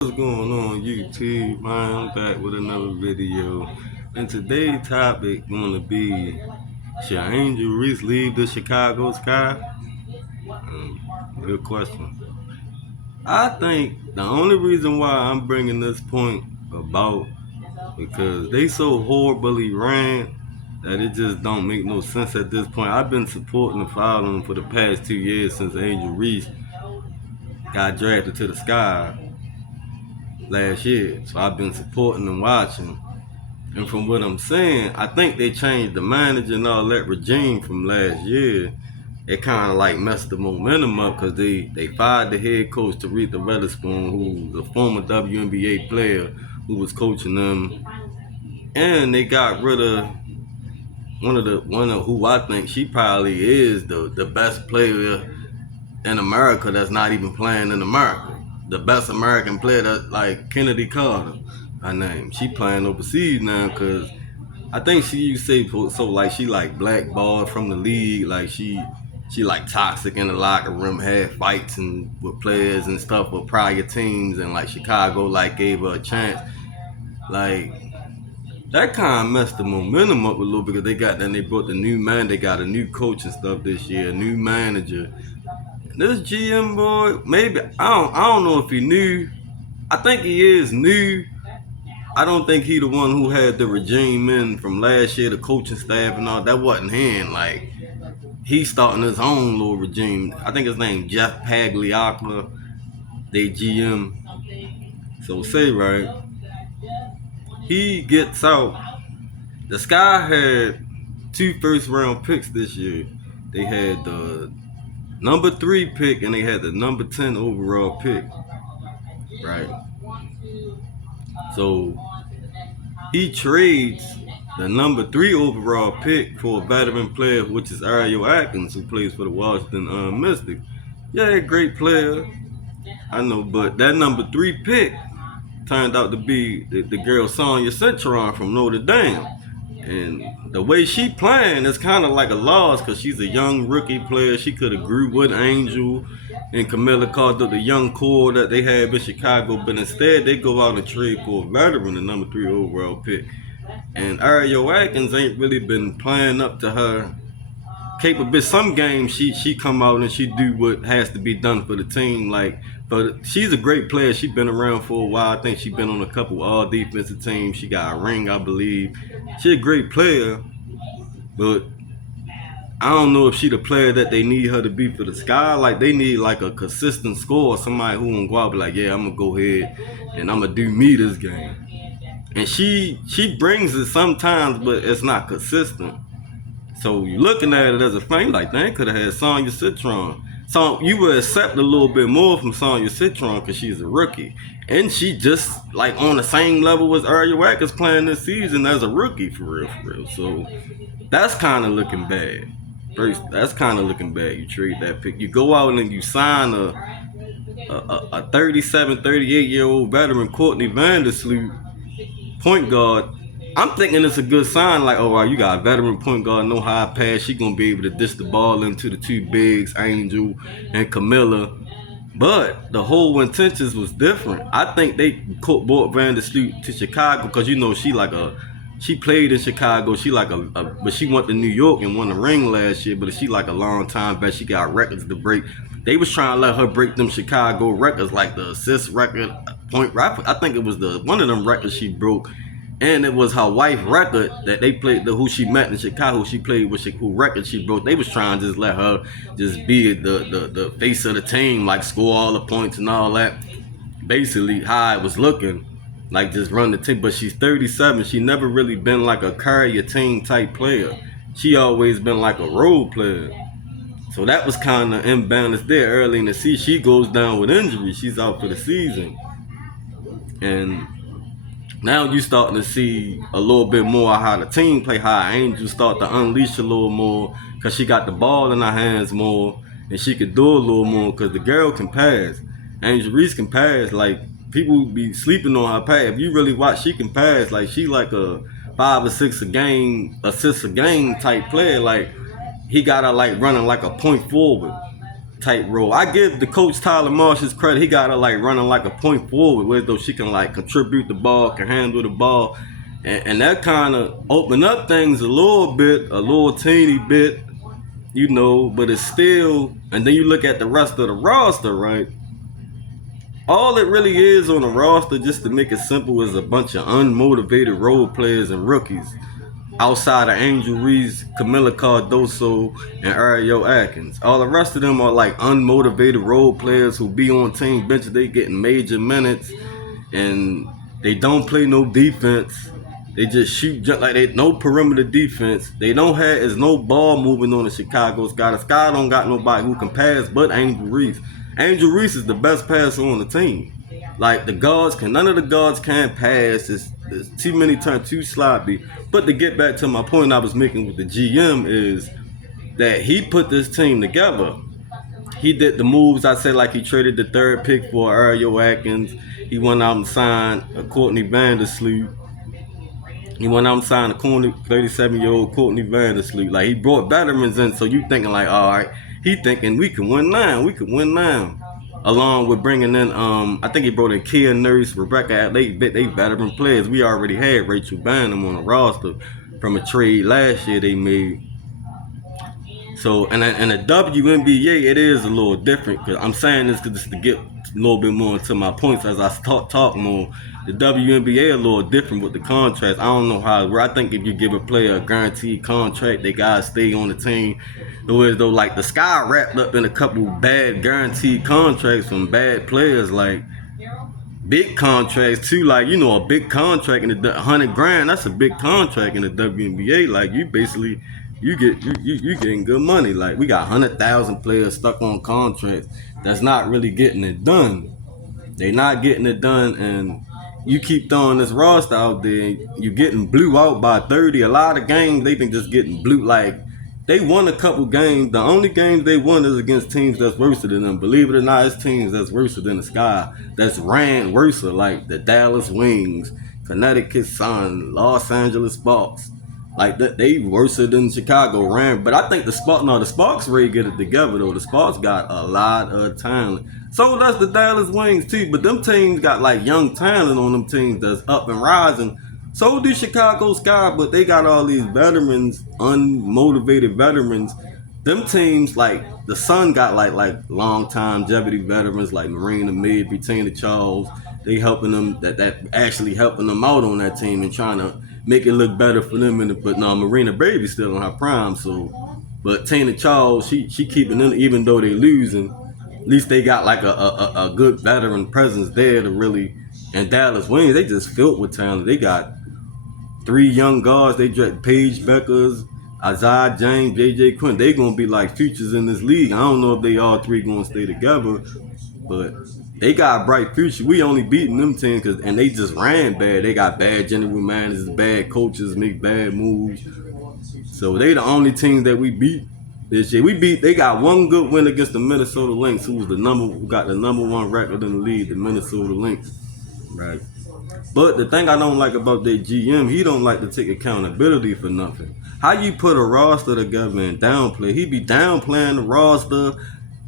What's going on YouTube, man? I'm back with another video. And today's topic gonna be, should Angel Reese leave the Chicago Sky? Good question. I think the only reason why I'm bringing this point about, because they so horribly ran that it just don't make no sense at this point. I've been supporting and following for the past 2 years since Angel Reese got drafted to the Sky last year. So I've been supporting and watching. And from what I'm saying, I think they changed the manager and all that regime from last year. It kind of like messed the momentum up because they fired the head coach Tariq Weatherspoon, who was a former WNBA player who was coaching them, and they got rid of one of who I think she probably is the best player in America that's not even playing in America. The best American player, that like Kennedy Carter, her name. She playing overseas now because I think she used to say so like she like blackballed from the league, like she like toxic in the locker room, had fights and with players and stuff with prior teams, and like Chicago like gave her a chance. Like that kind of messed the momentum up a little bit because they brought the new man, they got a new coach and stuff this year, a new manager. This GM boy, maybe I don't know if he knew. I think he is new. I don't think he the one who had the regime in from last year, the coaching staff and all. That wasn't him. Like he's starting his own little regime. I think his name Jeff Pagliacca, they GM. So say right, he gets out. The Sky had 2 first-round picks this year. They had the number 3 pick and they had the number 10 overall pick. Right. So he trades the number 3 overall pick for a veteran player, which is Ariel Atkins, who plays for the Washington Mystics. Yeah, great player. I know, but that number 3 pick turned out to be the girl Sonya Citron from Notre Dame. And the way she playing is kind of like a loss because she's a young rookie player. She could have grew with Angel and Camilla Carter, the young core that they have in Chicago, but instead they go out and trade for a veteran, the number 3 overall pick. And Ariel Atkins ain't really been playing up to her capability. Some games she come out and she do what has to be done for the team. But she's a great player. She's been around for a while. I think she's been on a couple all defensive teams. She got a ring, I believe. She's a great player, but I don't know if she the player that they need her to be for the Sky. Like they need like a consistent scorer, somebody who gonna go out and be like, yeah, I'm gonna go ahead and I'm gonna do me this game. And she brings it sometimes, but it's not consistent. So you looking at it as a fan, like, they could have had Sonya Citron. So you would accept a little bit more from Sonya Citron because she's a rookie. And she just like on the same level as Ariel Atkins playing this season as a rookie for real. So that's kind of looking bad. First, that's kind of looking bad. You trade that pick. You go out and you sign a 37, 38-year-old veteran, Courtney Vandersloot, point guard. I'm thinking it's a good sign, like, oh, wow, you got a veteran point guard, no high pass. She gonna be able to dish the ball into the 2 bigs, Angel and Camilla. But the whole intentions was different. I think they brought Vandersloot to Chicago because she played in Chicago. But she went to New York and won the ring last year. But she like a long time back. She got records to break. They was trying to let her break them Chicago records, like the assist record, point. I think it was one of them records she broke. And it was her wife record that they played, who she met in Chicago, she played with, who record she broke. They was trying to just let her just be the face of the team, like score all the points and all that. Basically, how it was looking, like just run the team. But she's 37. She never really been like a carry a team type player. She always been like a role player. So that was kind of imbalanced there early in the season. She goes down with injury. She's out for the season. And now you starting to see a little bit more how the team play, how Angel start to unleash a little more because she got the ball in her hands more and she could do a little more because the girl can pass. Angel Reese can pass. Like, people be sleeping on her pass. If you really watch, she can pass. Like, she like a 5 or 6 assists a game type player. Like, he got her like running like a point forward. type role. I give the coach Tyler Marsh his credit. He got her like running like a point forward, where though she can like contribute the ball, can handle the ball, and that kind of open up things a little teeny bit, you know. But it's still, and then you look at the rest of the roster, right? All it really is on the roster, just to make it simple, is a bunch of unmotivated role players and rookies outside of Angel Reese, Camila Cardoso, and Ariel Atkins. All the rest of them are like unmotivated role players who be on team benches. They getting major minutes, and they don't play no defense. They just shoot just like they no perimeter defense. They don't have is no ball moving on the Chicago Sky. The Sky don't got nobody who can pass but Angel Reese. Angel Reese is the best passer on the team. Like the guards can, none of the guards can pass. It's too many times too sloppy. But to get back to my point I was making with the GM is that he put this team together. He did the moves. I said, like, he traded the third pick for Ariel Atkins. He went out and signed a Courtney Vandersloot. He went out and signed a 37-year-old Courtney Vandersloot. Like, he brought veterans in, so you thinking like, all right, he thinking we can win now. We can win now. Along with bringing in, I think he brought in Kia Nurse, Rebecca. They veteran players. We already had Rachel Bynum on the roster from a trade last year they made. So, and the WNBA, it is a little different. Cause I'm saying this just to get a little bit more into my points as I talk more. The WNBA a little different with the contracts. I don't know how. Where I think if you give a player a guaranteed contract, they gotta stay on the team. Though like the Sky wrapped up in a couple bad guaranteed contracts from bad players, like big contracts too. Like, you know, a big contract in the $100,000. That's a big contract in the WNBA. Like, you basically. You getting good money. Like, we got 100,000 players stuck on contracts that's not really getting it done. They not getting it done, and you keep throwing this roster out there. You getting blew out by 30. A lot of games they been just getting blew. Like, they won a couple games. The only games they won is against teams that's worse than them. Believe it or not, it's teams that's worse than the Sky. That's ran worse, like the Dallas Wings, Connecticut Sun, Los Angeles Sparks. Like that, they worse than Chicago ran. But I think the Sparks ready to get it together though. The Sparks got a lot of talent. So does the Dallas Wings too. But them teams got like young talent on them teams that's up and rising. So do Chicago Sky, but they got all these veterans, unmotivated veterans. Them teams like the Sun got like long time longevity veterans like Marina Mid, Tina Charles. They helping them that actually helping them out on that team and trying to make it look better for them. But no, Marina Baby's still on her prime. So, but Tina Charles, she keeping them even though they losing. At least they got like a good veteran presence there to really. And Dallas Wings, they just filled with talent. They got 3 young guards. They drafted Paige Beckers, Isaiah James, JJ Quinn. They gonna be like futures in this league. I don't know if they all 3 gonna stay together, but they got a bright future. We only beating them teams and they just ran bad. They got bad general managers, bad coaches, make bad moves. So they the only teams that we beat this year. They got one good win against the Minnesota Lynx, who got the number 1 record in the league, the Minnesota Lynx. Right. But the thing I don't like about their GM, he don't like to take accountability for nothing. How you put a roster together and downplay? He be downplaying the roster,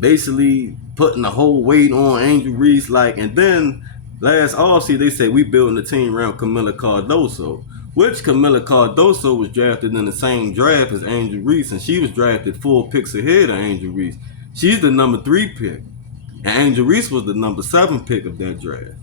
basically putting the whole weight on Angel Reese. Like, and then last offseason they said we building a team around Camila Cardoso, which Camila Cardoso was drafted in the same draft as Angel Reese, and she was drafted 4 picks ahead of Angel Reese. She's the number 3 pick, and Angel Reese was the number 7 pick of that draft,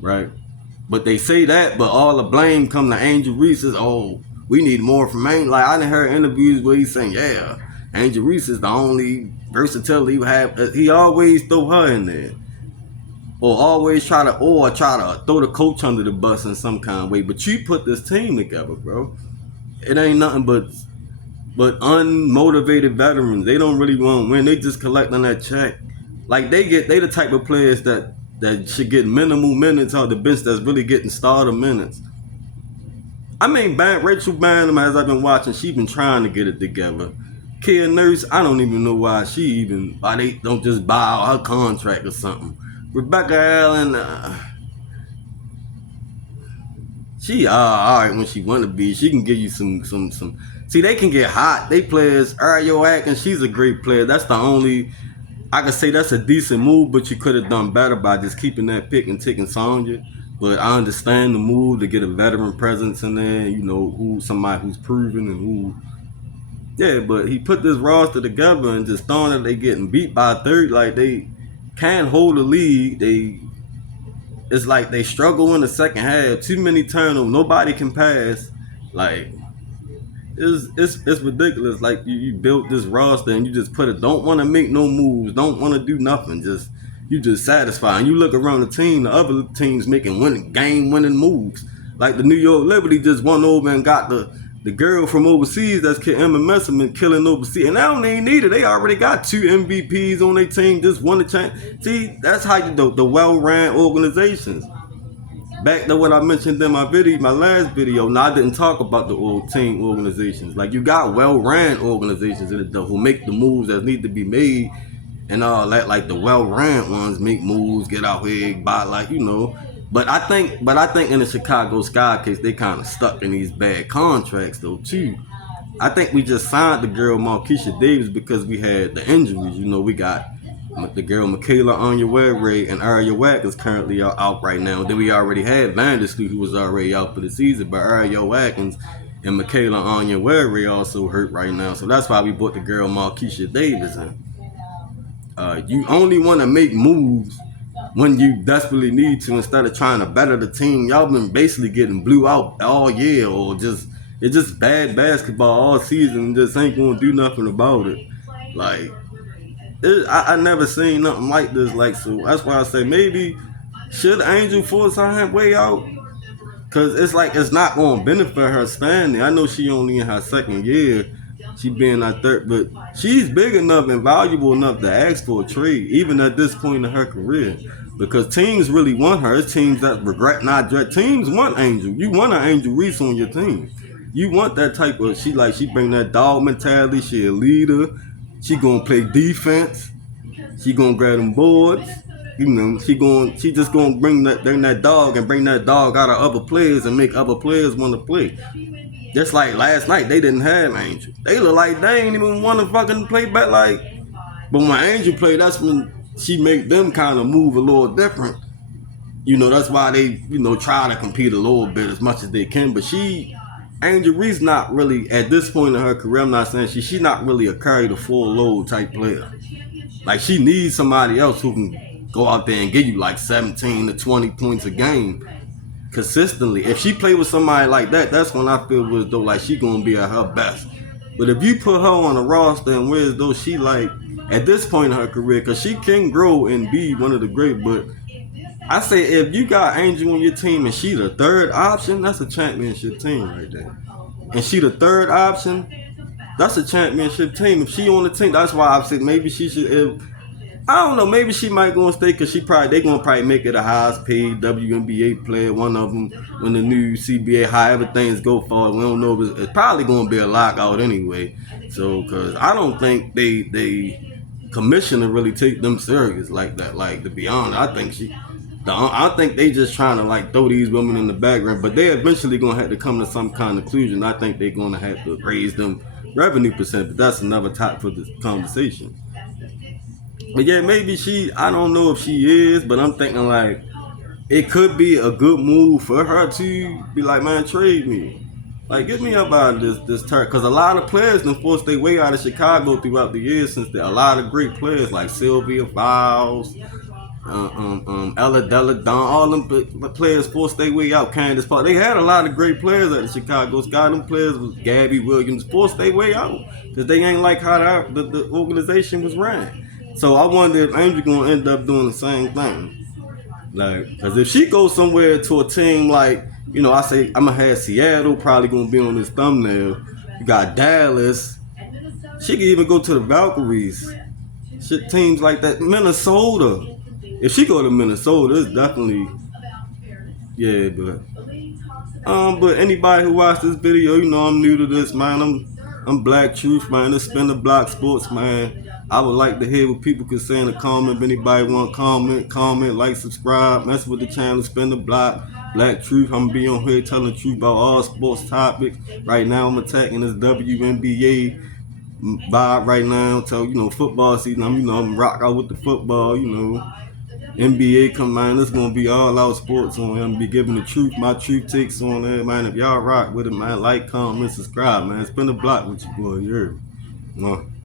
right? But they say that, but all the blame come to Angel Reese is, oh, we need more from Angel. Like, I done heard interviews where he's saying, yeah, Angel Reese is the only versatility he have. He always throw her in there. Or always try to throw the coach under the bus in some kind of way. But you put this team together, bro. It ain't nothing but unmotivated veterans. They don't really want to win. They just collecting that check. Like, they the type of players that should get minimal minutes on the bench that's really getting starter minutes. I mean, Rachel Bynum, as I've been watching, she been trying to get it together. Kia Nurse, I don't even know why they don't just buy out her contract or something. Rebecca Allen, she alright when she want to be. She can give you some. See, they can get hot. They players. Ariel Atkins, she's a great player. That's the only I could say that's a decent move, but you could have done better by just keeping that pick and taking Sonya. But I understand the move to get a veteran presence in there, you know, who somebody who's proven and who, yeah. But he put this roster together and just throwing it, they getting beat by a third, like they can't hold the lead. It's like they struggle in the second half. Too many turnovers. Nobody can pass. Like it's ridiculous. Like you built this roster and you just put it. Don't want to make no moves. Don't want to do nothing. Just you just satisfied. And you look around the team. The other teams making game winning moves. Like the New York Liberty just won over and got the girl from overseas that's MMS and killing overseas. And they don't even need it. They already got 2 MVPs on their team. Just won the champ. See, that's how you do the well-ran organizations. Back to what I mentioned in my last video. Now I didn't talk about the old team organizations. Like you got well-ran organizations in it though, who make the moves that need to be made and all that. Like the well-ran ones make moves, get out here, buy like you know. But I think in the Chicago Sky case they kind of stuck in these bad contracts though too. I think we just signed the girl Marquisha Davis because we had the injuries. You know, we got the girl Michaela Onyewerre and Arya Watkins currently are out right now. Then we already had Vandersloot who was already out for the season, but Arya Watkins and Michaela Onyewerre also hurt right now. So that's why we brought the girl Marquisha Davis in. You only want to make moves when you desperately need to instead of trying to better the team. Y'all been basically getting blew out all year or it's just bad basketball all season and just ain't gonna do nothing about it. Like I never seen nothing like this. Like so that's why I say maybe should Angel force her way out? Cause it's like it's not gonna benefit her standing. I know she only in her second year. She being her third, but she's big enough and valuable enough to ask for a trade, even at this point in her career. Because teams really want her. It's teams that regret not dress. Teams want Angel. You want an Angel Reese on your team. You want that type of she bring that dog mentality. She a leader. She gonna play defense. She gonna grab them boards. You know, she just gonna bring that dog and bring that dog out of other players and make other players want to play. Just like last night, they didn't have Angel. They look like they ain't even want to fucking play back. Like, but when Angel played, that's when she make them kind of move a little different. You know, that's why they try to compete a little bit as much as they can. But Angel Reese not really at this point in her career. I'm not saying she's not really a carry the full load type player. Like she needs somebody else who can go out there and give you like 17 to 20 points a game consistently. If she play with somebody like that, that's when I feel as though like she gonna be at her best. But if you put her on a roster and whereas though she like at this point in her career, because she can grow and be one of the great, but I say if you got Angel on your team and she the third option, that's a championship team right there. And she the third option, that's a championship team. If she on the team, that's why I said maybe she should. I don't know. Maybe she might go and stay because they gonna probably make it a highest paid WNBA player. One of them when the new CBA, however things go forward, we don't know. It's probably gonna be a lockout anyway. So, because I don't think they commissioner really take them serious like that. Like to be honest, I think they just trying to like throw these women in the background. But they eventually gonna have to come to some kind of conclusion. I think they're gonna have to raise them revenue percent. But that's another topic for this conversation. But yeah, maybe I don't know if she is, but I'm thinking like it could be a good move for her to be like, man, trade me. Like, get me up out of this turn. Because a lot of players done forced their way out of Chicago throughout the years since a lot of great players like Sylvia Fowles, Ella Della Don, all them players forced their way out. Candace Park. They had a lot of great players at the Chicago Sky. Them players was Gabby Williams forced their way out because they ain't like how the organization was ran. So I wonder if Angel gonna end up doing the same thing. Like, cause if she goes somewhere to a team like, I say I'm gonna have Seattle probably gonna be on this thumbnail. You got Dallas. She could even go to the Valkyries. Shit, teams like that. Minnesota. If she go to Minnesota, it's definitely but anybody who watched this video, I'm new to this, man. I'm Black Truth, man. It's Spin the Block Sports, man. I would like to hear what people can say in the comment. If anybody want to comment, like, subscribe, mess with the channel, Spin the Block, Black Truth. I'm going to be on here telling the truth about all sports topics. Right now I'm attacking this WNBA vibe right now. So football season. I'm rock out with the football. NBA come on, it's gonna be all out sports on. I'm be giving the truth, my truth takes on it, man. If y'all rock with it, man, like, comment, subscribe, man. Spin the block with your boy, you heard me?